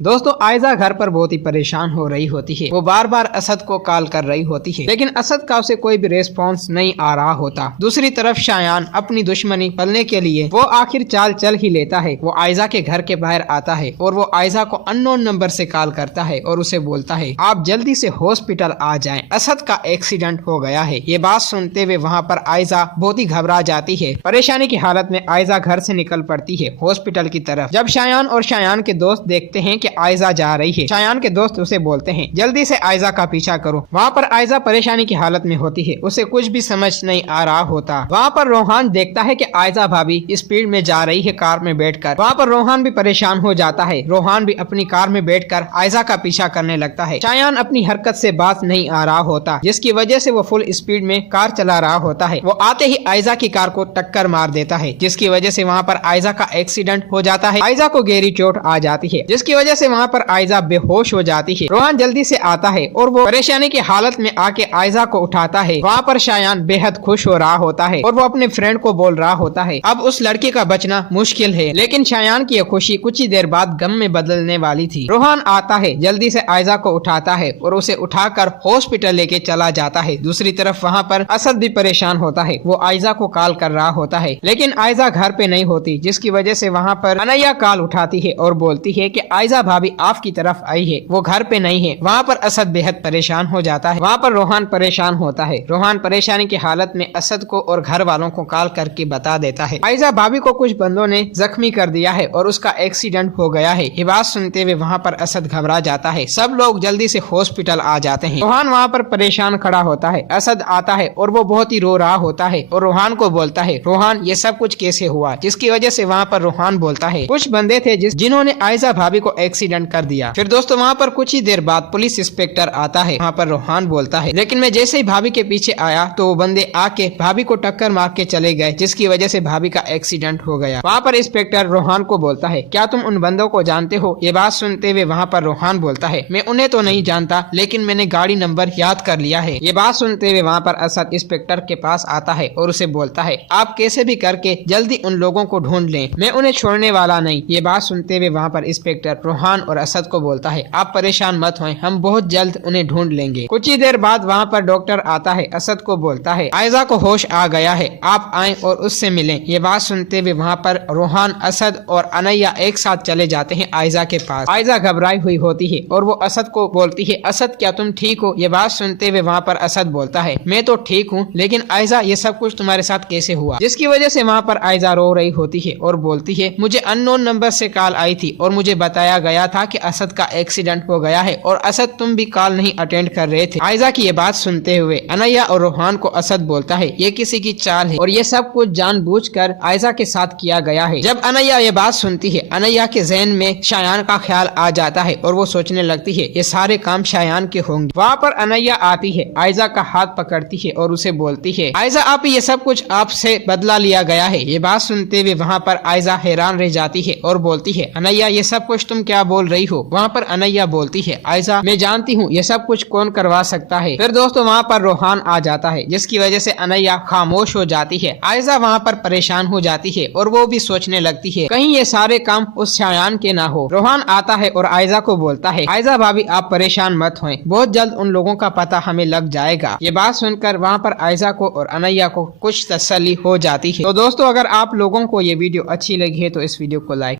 दोस्तों आयजा घर पर बहुत ही परेशान हो रही होती है। वो बार बार असद को कॉल कर रही होती है, लेकिन असद का उसे कोई भी रेस्पॉन्स नहीं आ रहा होता। दूसरी तरफ शायान अपनी दुश्मनी पलने के लिए वो आखिर चाल चल ही लेता है। वो आयजा के घर के बाहर आता है और वो आयजा को अननोन नंबर से कॉल करता है और उसे बोलता है आप जल्दी से हॉस्पिटल आ जाएं, असद का एक्सीडेंट हो गया है। ये बात सुनते हुए वहाँ पर आयजा बहुत ही घबरा जाती है। परेशानी की हालत में आयजा घर से निकल पड़ती है हॉस्पिटल की तरफ। जब शायान और शायान के दोस्त देखते हैं कि आयजा जा रही है, शायान के दोस्त उसे बोलते हैं जल्दी से आयजा का पीछा करो। वहाँ पर आयजा परेशानी की हालत में होती है, उसे कुछ भी समझ नहीं आ रहा होता। वहाँ पर रोहान देखता है कि आयजा भाभी स्पीड में जा रही है कार में बैठकर। वहाँ पर रोहान भी परेशान हो जाता है। रोहान भी अपनी कार में बैठकर आयजा का पीछा करने लगता है। शायान अपनी हरकत से बात नहीं आ रहा होता, जिसकी वजह से वो फुल स्पीड में कार चला रहा होता है। वो आते ही आयजा की कार को टक्कर मार देता है, जिसकी वजह से वहाँ पर आयजा का एक्सीडेंट हो जाता है। आयजा को गहरी चोट आ जाती है, जिसकी वजह से वहाँ पर आयजा बेहोश हो जाती है। रोहान जल्दी से आता है और वो परेशानी की हालत में आके आयजा को उठाता है। वहाँ पर शायान बेहद खुश हो रहा होता है और वो अपने फ्रेंड को बोल रहा होता है अब उस लड़की का बचना मुश्किल है। लेकिन शायान की खुशी कुछ ही देर बाद गम में बदलने वाली थी। रोहान आता है, जल्दी से आयजा को उठाता है और उसे उठाकर हॉस्पिटल लेके चला जाता है। दूसरी तरफ वहाँ पर असद भी परेशान होता है। वो आयजा को कॉल कर रहा होता है, लेकिन आयजा घर पे नहीं होती, जिसकी वजह से वहाँ पर अनैया कॉल उठाती है और बोलती है कि आयजा भाभी आपकी तरफ आई है, वो घर पे नहीं है। वहाँ पर असद बेहद परेशान हो जाता है। वहाँ पर रोहान परेशान होता है। रोहान परेशानी की हालत में असद को और घर वालों को कॉल करके बता देता है आयजा भाभी को कुछ बंदों ने जख्मी कर दिया है और उसका एक्सीडेंट हो गया है। ये बात सुनते हुए वहाँ पर असद घबरा जाता है। सब लोग जल्दी से हॉस्पिटल आ जाते हैं। रोहान वहाँ पर परेशान खड़ा होता है। असद आता है और वो बहुत ही रो रहा होता है और रोहान को बोलता है रोहान ये सब कुछ कैसे हुआ, जिसकी वजह से वहाँ पर रोहान बोलता है कुछ बंदे थे जिन्होंने आयजा भाभी को एक्सीडेंट कर दिया। फिर दोस्तों वहाँ पर कुछ ही देर बाद पुलिस इंस्पेक्टर आता है। वहाँ पर रोहान बोलता है लेकिन मैं जैसे ही भाभी के पीछे आया तो वो बंदे आके भाभी को टक्कर मार के चले गए, जिसकी वजह से भाभी का एक्सीडेंट हो गया। वहाँ पर इंस्पेक्टर रोहान को बोलता है क्या तुम उन बंदों को जानते हो? ये बात सुनते हुए वहाँ पर रोहान बोलता है मैं उन्हें तो नहीं जानता, लेकिन मैंने गाड़ी नंबर याद कर लिया है। ये बात सुनते हुए वहाँ पर असद इंस्पेक्टर के पास आता है और उसे बोलता है आप कैसे भी करके जल्दी उन लोगों को ढूंढ लें, मैं उन्हें छोड़ने वाला नहीं। ये बात सुनते हुए वहाँ पर इंस्पेक्टर रोहान और असद को बोलता है आप परेशान मत हों, हम बहुत जल्द उन्हें ढूंढ लेंगे। कुछ ही देर बाद वहाँ पर डॉक्टर आता है। असद को बोलता है आयजा को होश आ गया है, आप आए और उससे मिलें। ये बात सुनते हुए वहाँ पर रोहान, असद और अनैया एक साथ चले जाते हैं आयजा के पास। आयजा घबराई हुई होती है और वो असद को बोलती है असद क्या तुम ठीक हो? ये बात सुनते हुए वहाँ पर असद बोलता है मैं तो ठीक हूँ, लेकिन आयजा ये सब कुछ तुम्हारे साथ कैसे हुआ? जिसकी वजह से वहाँ पर आयजा रो रही होती है और बोलती है मुझे अननोन नंबर से कॉल आई थी और मुझे बताया गया था कि असद का एक्सीडेंट हो गया है और असद तुम भी कॉल नहीं अटेंड कर रहे थे। आयजा की ये बात सुनते हुए अनैया और रोहान को असद बोलता है ये किसी की चाल है और ये सब कुछ जानबूझकर आयजा के साथ किया गया है। जब अनैया ये बात सुनती है, अनैया के ज़हन में शायान का ख्याल आ जाता है और वो सोचने लगती है ये सारे काम शायान के होंगे। वहाँ पर अनैया आती है, आयजा का हाथ पकड़ती है और उसे बोलती है आयजा आप ये सब कुछ आपसे बदला लिया गया है। ये बात सुनते हुए वहाँ पर आयजा हैरान रह जाती है और बोलती है अनैया ये सब कुछ तुम क्या बोल रही हो? वहाँ पर अनैया बोलती है आयजा मैं जानती हूँ ये सब कुछ कौन करवा सकता है। फिर दोस्तों वहाँ पर रोहान आ जाता है, जिसकी वजह से अनैया खामोश हो जाती है। आयजा वहाँ पर परेशान हो जाती है और वो भी सोचने लगती है कहीं ये सारे काम उस शायान के ना हो। रोहान आता है और आयजा को बोलता है आयजा भाभी आप परेशान मत हों, बहुत जल्द उन लोगों का पता हमें लग जाएगा। ये बात सुनकर वहाँ पर आयजा को और अनैया को कुछ तसल्ली हो जाती है। तो दोस्तों अगर आप लोगों को ये वीडियो अच्छी लगी है तो इस वीडियो को लाइक